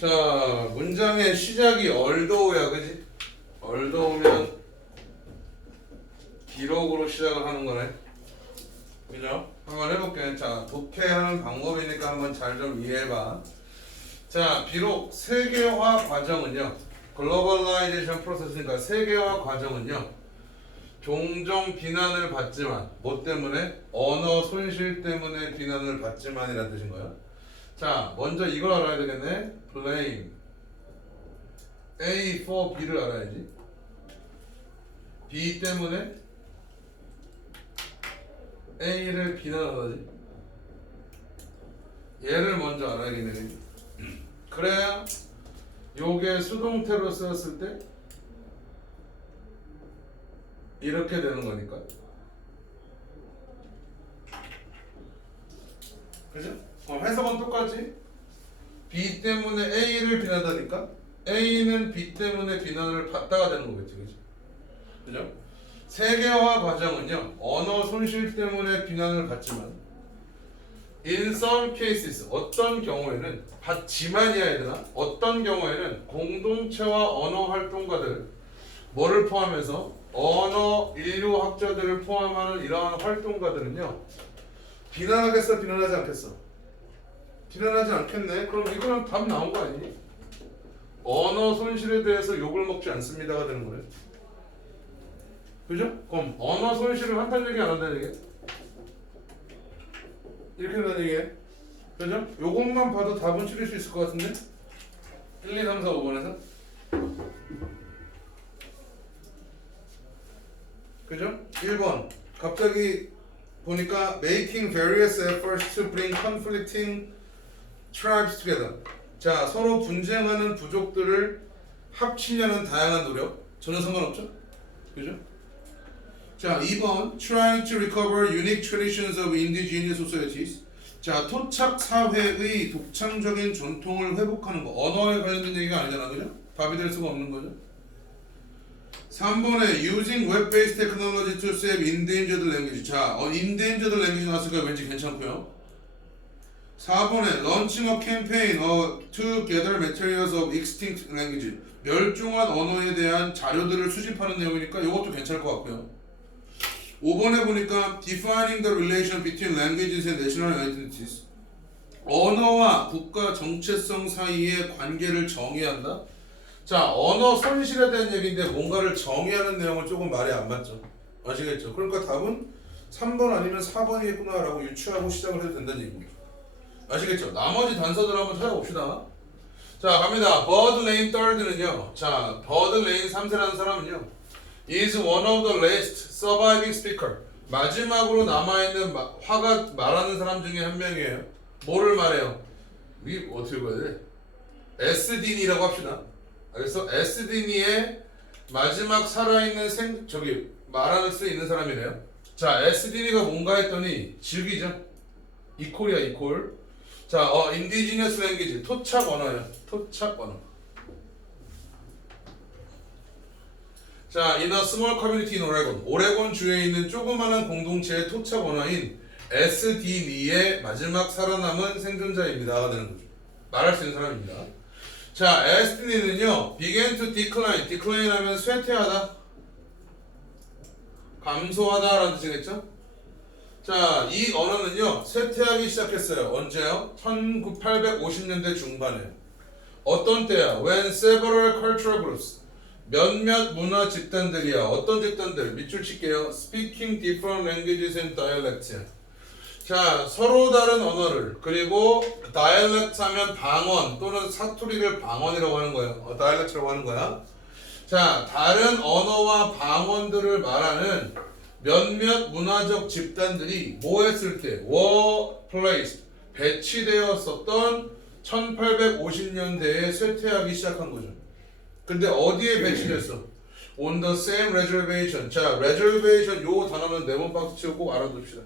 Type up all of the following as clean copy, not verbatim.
자, 문장의 시작이 얼더우야, 그지? 얼더우면 기록으로 시작을 하는 거네. 그죠? 한번 해볼게. 자, 독해하는 방법이니까 한번 잘 좀 이해해봐. 자, 비록 세계화 과정은요, 글로벌라이제이션 프로세스니까 세계화 과정은요, 종종 비난을 받지만, 뭐 때문에? 언어 손실 때문에 비난을 받지만이라는 뜻인 거야. 자, 먼저 이걸 알아야 되겠네. blame A for B를 알아야지. B 때문에 A를 비난하다지. 얘를 먼저 알아야겠네. 그래야 요게 수동태로 쓰였을 때 이렇게 되는 거니까. 그죠? 해석은 똑같지? B 때문에 A를 비난하니까 A는 B 때문에 비난을 받다가 되는 거겠지. 그죠? 그죠? 세계화 과정은요, 언어 손실 때문에 비난을 받지만 in some cases, 어떤 경우에는 받지만이야 얘들아. 어떤 경우에는 공동체와 언어 활동가들, 뭐를 포함해서 언어 인류학자들을 포함하는 이러한 활동가들은요, 비난하겠어, 비난하지 않겠어? 비난하지 않겠네. 그럼 이거는 답 나온 거 아니니? 언어 손실에 대해서 욕을 먹지 않습니다가 되는 거예요. 그죠? 그럼 언어 손실을 한다는 얘기 안 한다는 얘기? 이렇게 된다는 얘기예요. 그죠? 요것만 봐도 답은 추릴 수 있을 것 같은데? 1, 2, 3, 4, 5번에서. 그죠? 1번. 갑자기 보니까 making various efforts to bring conflicting tribes together. 자, 서로 분쟁하는 부족들을 합치려는 다양한 노력. 전혀 상관없죠? 그죠? 자, 2번 trying to recover unique traditions of indigenous societies. 자, 토착 사회의 독창적인 전통을 회복하는 거. 언어에 관련된 얘기가 아니잖아, 그죠? 답이 될 수가 없는 거죠. 3번에 using web-based technology to save endangered language. 자, endangered language 나왔으니까 왠지 괜찮고요. 4번에 launching a campaign to gather materials of extinct language. 멸종한 언어에 대한 자료들을 수집하는 내용이니까 이것도 괜찮을 것 같고요. 5번에 보니까 defining the relation between languages and national identities. 언어와 국가 정체성 사이의 관계를 정의한다. 자, 언어 손실에 대한 얘기인데 뭔가를 정의하는 내용은 조금 말이 안 맞죠. 아시겠죠? 그러니까 답은 3번 아니면 4번이겠구나 라고 유추하고 시작을 해도 된다는 얘기입니다. 아시겠죠? 나머지 단서들 한번 찾아봅시다. 자, 갑니다. 버드 레인 third는요. 자, 버드 레인 3세라는 사람은요, is one of the last surviving speaker. 마지막으로 남아있는 화가 말하는 사람 중에 한 명이에요. 뭐를 말해요? 이 어떻게 봐야 돼? 에스디니라고 합시다. 그래서 에스디니의 마지막 살아있는 말할 수 있는 사람이래요. 자, 에스디니가 뭔가 했더니 즉이죠. 이콜이야, 이콜. 자, indigenous language, 토착 언어예요. 토착 언어. 자, in a small community in Oregon. 오레곤 주에 있는 조그마한 공동체의 토착 언어인 SD니의 마지막 살아남은 생존자입니다가 되는 거죠. 말할 수 있는 사람입니다. 자, SD니는요, began to decline. decline 하면 쇠퇴하다, 감소하다라는 뜻이겠죠? 자, 이 언어는요, 쇠퇴하기 시작했어요. 언제요? 1850년대 중반에. 어떤 때야? When several cultural groups, 몇몇 문화 집단들이야. 어떤 집단들? 밑줄 칠게요. Speaking different languages and dialects. 자, 서로 다른 언어를, 그리고 dialect 하면 방언 또는 사투리를 방언이라고 하는 거예요. dialect라고 하는 거야. 자, 다른 언어와 방언들을 말하는 몇몇 문화적 집단들이 뭐 했을 때? were placed, 배치되었었던 1850년대에 쇠퇴하기 시작한 거죠. 근데 어디에 배치됐어? On the same reservation. 자, reservation 요 단어는 4번 박스 치고 꼭 알아둡시다.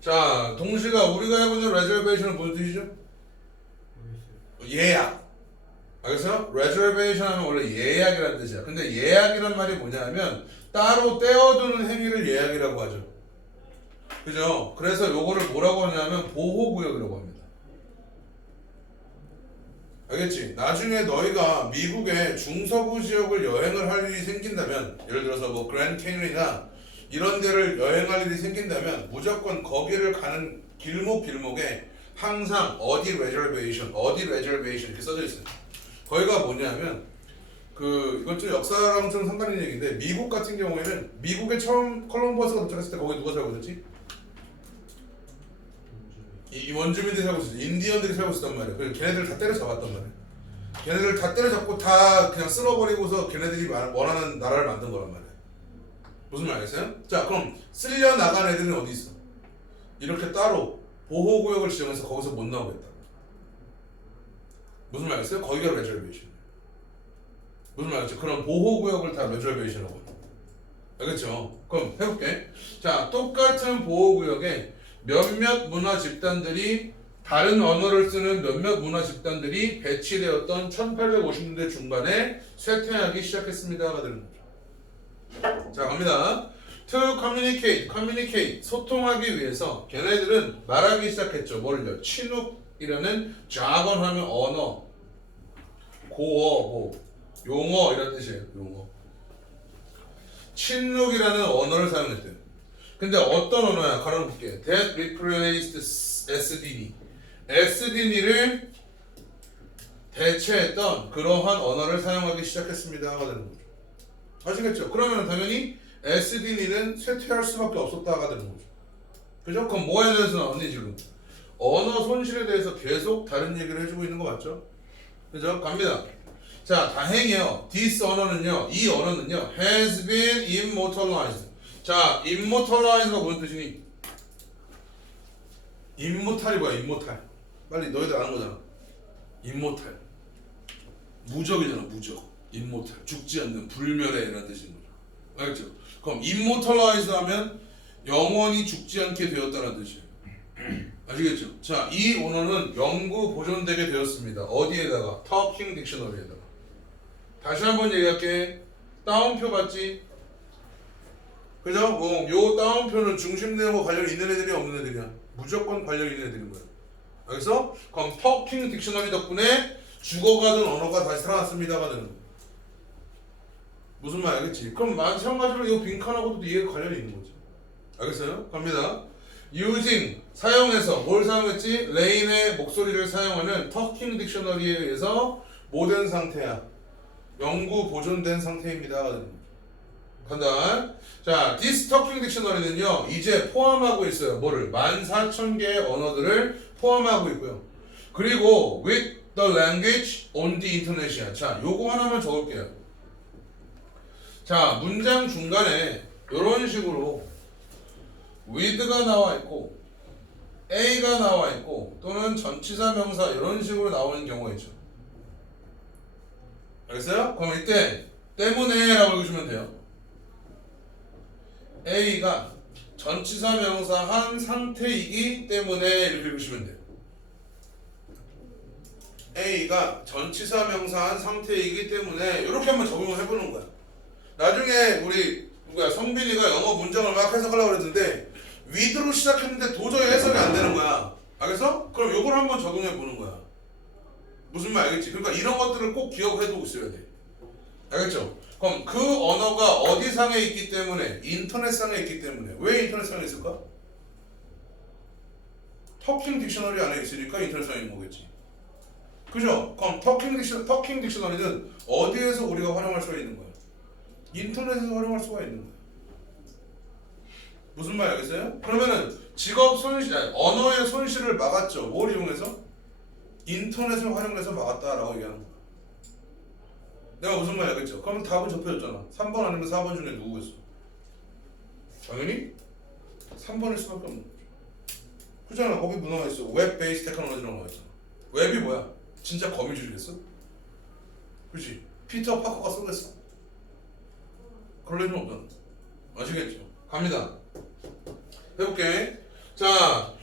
자, 동시가 우리가 해보는 reservation은 무슨 뜻이죠? 예약. 그래서 reservation 하면 원래 예약이라는 뜻이야. 근데 예약이란 말이 뭐냐면 따로 떼어두는 행위를 예약이라고 하죠. 그죠? 그래서 요거를 뭐라고 하냐면 보호구역이라고 합니다. 알겠지? 나중에 너희가 미국의 중서부 지역을 여행을 할 일이 생긴다면, 예를 들어서 뭐 그랜드 캐니언이나 이런 데를 여행할 일이 생긴다면 무조건 거기를 가는 길목에 항상 어디 레저베이션 이렇게 써져 있어요. 거기가 뭐냐면 이건 좀 역사랑 좀 상관 있는 얘기인데, 미국 같은 경우에는 미국에 처음 콜럼버스가 도착했을 때 거기 누가 살고 있었지? 이 원주민들이 살고 있었지. 인디언들이 살고 있었단 말이야. 그래서 걔네들 다 때려잡았단 말이야. 걔네들 다 때려잡고 다 그냥 쓸어버리고서 걔네들이 원하는 나라를 만든 거란 말이야. 무슨 말 알겠어요? 자, 그럼 쓸려 나간 애들은 어디 있어? 이렇게 따로 보호구역을 지정해서 거기서 못 나오겠다. 무슨 말 알겠어요? 거기가 레저베이션. 무슨 말 알겠죠? 그럼 보호구역을 다 레저베이션이라고 해요. 알겠죠? 그럼 해볼게. 자, 똑같은 보호구역에 몇몇 문화 집단들이, 다른 언어를 쓰는 몇몇 문화 집단들이 배치되었던 1850년대 중반에 쇠퇴하기 시작했습니다가 되는 거죠. 자, 갑니다. To communicate, 소통하기 위해서 걔네들은 말하기 시작했죠. 뭘요? 친욱이라는 자건 하면 언어, 고어, 용어 이런 뜻이에요. 용어. 친욱이라는 언어를 사용했대요. 근데 어떤 언어야? 가려볼게. That replaced SDD. SDD를 대체했던 그러한 언어를 사용하기 시작했습니다가 되는 거죠. 아시겠죠? 그러면 당연히 SDD는 쇠퇴할 수밖에 없었다가 되는 거죠. 그죠? 그럼 뭐에 대해서 나왔니 지금? 언어 손실에 대해서 계속 다른 얘기를 해주고 있는 거 맞죠? 그죠? 갑니다. 자, 다행이요. This 언어는요, 이 언어는요, has been immortalized. 자, immortalize가 무슨 뜻이니? 임모탈이 뭐야? 임모탈. 빨리 너희들 아는 거잖아. 임모탈. 무적이잖아. 무적. 임모탈. 죽지 않는 불멸의 이라는 뜻인 거죠. 알겠죠? 그럼 immortalized 하면 영원히 죽지 않게 되었다는 뜻이에요. 아시겠죠? 자, 이 언어는 영구 보존되게 되었습니다. 어디에다가? Talking Dictionary에다가. 다시 한번 얘기할게. 따옴표 봤지? 그죠? 요 따옴표는 중심 내용과 관련이 있는 애들이 없는 애들이야. 무조건 관련이 있는 애들인 거야. 알겠어? 그럼 Talking Dictionary 덕분에 죽어가던 언어가 다시 살아났습니다가 되는 거야. 무슨 말 알겠지? 그럼 마찬가지로 이 빈칸하고도 이해가 관련이 있는 거지. 알겠어요? 갑니다. Using, 사용해서 뭘 사용했지? 레인의 목소리를 사용하는 Talking Dictionary에 의해서 모든 상태야. 영구 보존된 상태입니다. 간다. 자, this talking dictionary는요, 이제 포함하고 있어요. 뭐를? 14,000개의 언어들을 포함하고 있고요. 그리고 with the language on the internet이야. 자, 요거 하나만 적을게요. 자, 문장 중간에 이런 식으로 with가 나와 있고 a가 나와 있고 또는 전치사 명사 이런 식으로 나오는 경우가 있죠. 알겠어요? 그럼 이때 때문에 라고 읽으시면 돼요. A가 전치사 명사 한 상태이기 때문에 이렇게 읽으시면 돼요. A가 전치사 명사 한 상태이기 때문에 이렇게 한번 적용을 해보는 거야. 나중에 우리 성빈이가 영어 문장을 막 해석하려고 그랬는데 with로 시작했는데 도저히 해석이 안 되는 거야. 알겠어? 그럼 이걸 한번 적용해 보는 거야. 무슨 말 알겠지? 그러니까 이런 것들을 꼭 기억해두고 있어야 돼. 알겠죠? 그럼 그 언어가 어디상에 있기 때문에? 인터넷상에 있기 때문에. 왜 인터넷상에 있을까? 터킹 딕셔너리 안에 있으니까 인터넷상에 있는 거겠지. 그죠? 그럼 터킹 딕셔너리는 어디에서 우리가 활용할 수가 있는 거야? 인터넷에서 활용할 수가 있는 거야. 무슨 말 알겠어요? 그러면은 직업 손실, 언어의 손실을 막았죠. 뭘 이용해서? 인터넷을 활용해서 막았다라고 얘기하는 거야. 내가 무슨 말 알겠죠? 그러면 답은 접혀졌잖아. 3번 아니면 4번 중에 누구겠어? 당연히 3번일 수밖에 없는 거죠. 그잖아. 거기 뭐 나와 있어? 웹 베이스 테크놀로지라고 나와 있잖아. 웹이 뭐야? 진짜 거미줄이겠어? 그렇지? 피터 파커가 쓰겠어? 그럴 일은 없잖아. 아시겠죠? 갑니다. 해볼게. 자,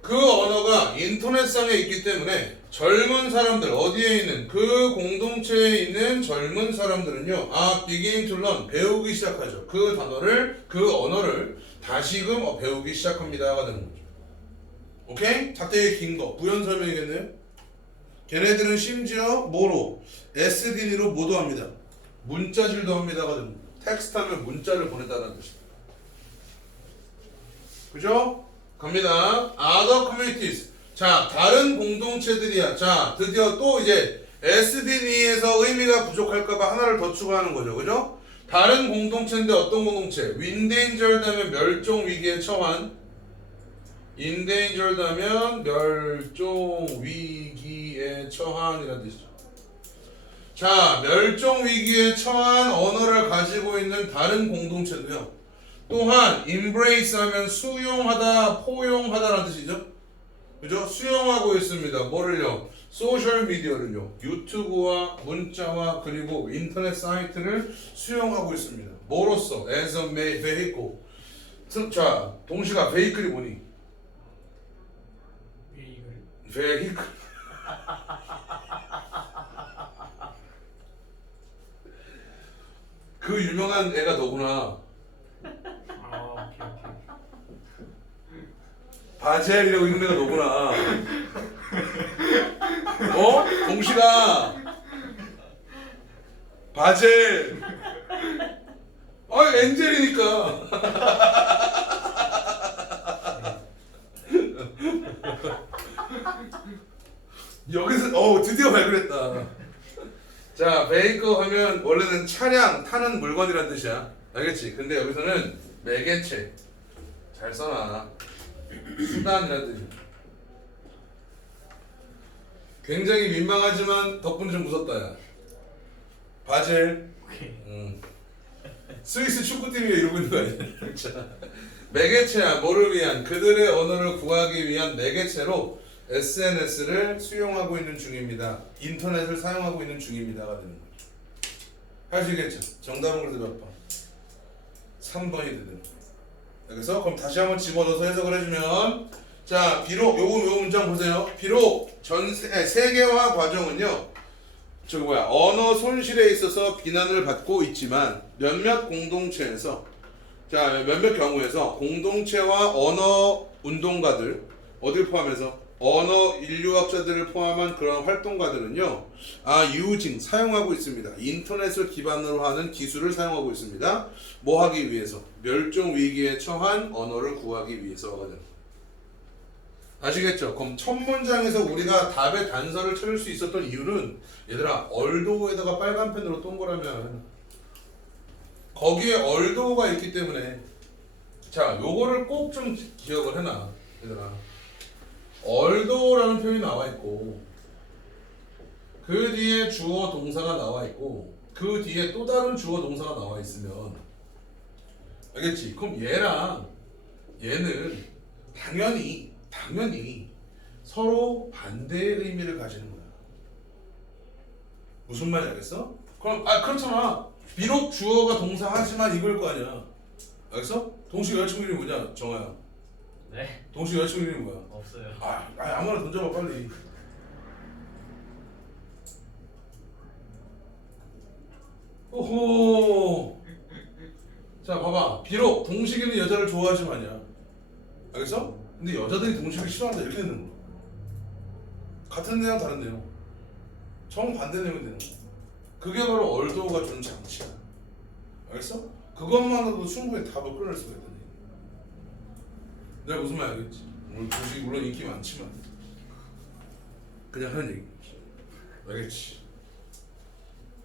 그 언어가 인터넷상에 있기 때문에 젊은 사람들, 어디에 있는 그 공동체에 있는 젊은 사람들은요, beginning to learn, 배우기 시작하죠. 그 단어를, 그 언어를 다시금 배우기 시작합니다가 되는 거죠. 오케이? 작대기 긴 거, 부연 설명이겠네요. 걔네들은 심지어 뭐로? SD니로 뭐도 합니다. 문자질도 합니다가 됩니다. 텍스트 하면 문자를 보낸다는 뜻이다. 그죠? 갑니다. Other communities. 자, 다른 공동체들이야. 자, 드디어 또 이제 SD니에서 의미가 부족할까봐 하나를 더 추가하는 거죠. 그죠? 다른 공동체인데 어떤 공동체? Endangered 하면 멸종 위기에 처한. Endangered 하면 멸종 위기에 처한이라는 뜻이죠. 자, 멸종 위기에 처한 언어를 가지고 있는 다른 공동체도요. 또한 embrace 하면 수용하다, 포용하다라는 뜻이죠. 그죠? 수용하고 있습니다. 뭐를요? 소셜 미디어를요. 유튜브와 문자와 그리고 인터넷 사이트를 수용하고 있습니다. 뭐로써? as a vehicle. 자, 동시가 vehicle이 뭐니? vehicle. 그 유명한 애가 너구나. 아, 오케이. 바젤이라고 있는 애가 너구나. 어? 동시가 바젤. 아, 엔젤이니까. 여기서 드디어 발견했다. 자, 베이커 하면 원래는 차량, 타는 물건이란 뜻이야. 알겠지? 근데 여기서는 매개체. 잘 써놔. 수단이란 뜻이야. 굉장히 민망하지만 덕분에 좀 무섭다, 야. 바젤. 스위스 축구팀이 이러고 있는 거 아니야? 자, 매개체야. 뭐를 위한? 그들의 언어를 구하기 위한 매개체로 SNS를 수용하고 있는 중입니다. 인터넷을 사용하고 있는 중입니다가 되는 거죠. 할 수 있겠죠? 정답은 그래도 몇 번? 3번이 되는 거예요. 그래서 그럼 다시 한번 집어넣어서 해석을 해주면, 자, 비록 요 문장 보세요. 비록 세계화 과정은요, 언어 손실에 있어서 비난을 받고 있지만 몇몇 공동체에서, 자, 몇몇 경우에서 공동체와 언어 운동가들, 어딜 포함해서 언어 인류학자들을 포함한 그런 활동가들은요, using 사용하고 있습니다. 인터넷을 기반으로 하는 기술을 사용하고 있습니다. 뭐 하기 위해서? 멸종 위기에 처한 언어를 구하기 위해서가 됩니다. 아시겠죠? 그럼 첫 문장에서 우리가 답의 단서를 찾을 수 있었던 이유는, 얘들아, 얼도에다가 빨간 펜으로 동그라면 거기에 얼도가 있기 때문에, 자, 요거를 꼭 좀 기억을 해놔, 얘들아. 얼도라는 표현이 나와 있고, 그 뒤에 주어 동사가 나와 있고, 그 뒤에 또 다른 주어 동사가 나와 있으면, 알겠지? 그럼 얘랑 얘는 당연히 서로 반대의 의미를 가지는 거야. 무슨 말인지 알겠어? 그럼 그렇잖아. 비록 주어가 동사 하지만 이걸 거 아니야. 알겠어? 동식 여자친구 이름이 뭐냐, 정아야? 네? 동식 여자친구 이름이 뭐야? 없어요. 아무나 던져봐 빨리. 오호. 자, 봐봐. 비록 동식이는 여자를 좋아하지만이야. 알겠어? 근데 여자들이 동식을 싫어한다 이렇게 되는 거야. 같은 내용 다른 내용. 정반대 내용이 되는 거야. 그게 바로 얼도가 주는 장치야. 알겠어? 그것만으로도 충분히 답을 끌어낼 수가 있다. 내가 무슨 말 알겠지? 오늘 동식이 물론 인기 많지만 그냥 하는 얘기. 알겠지?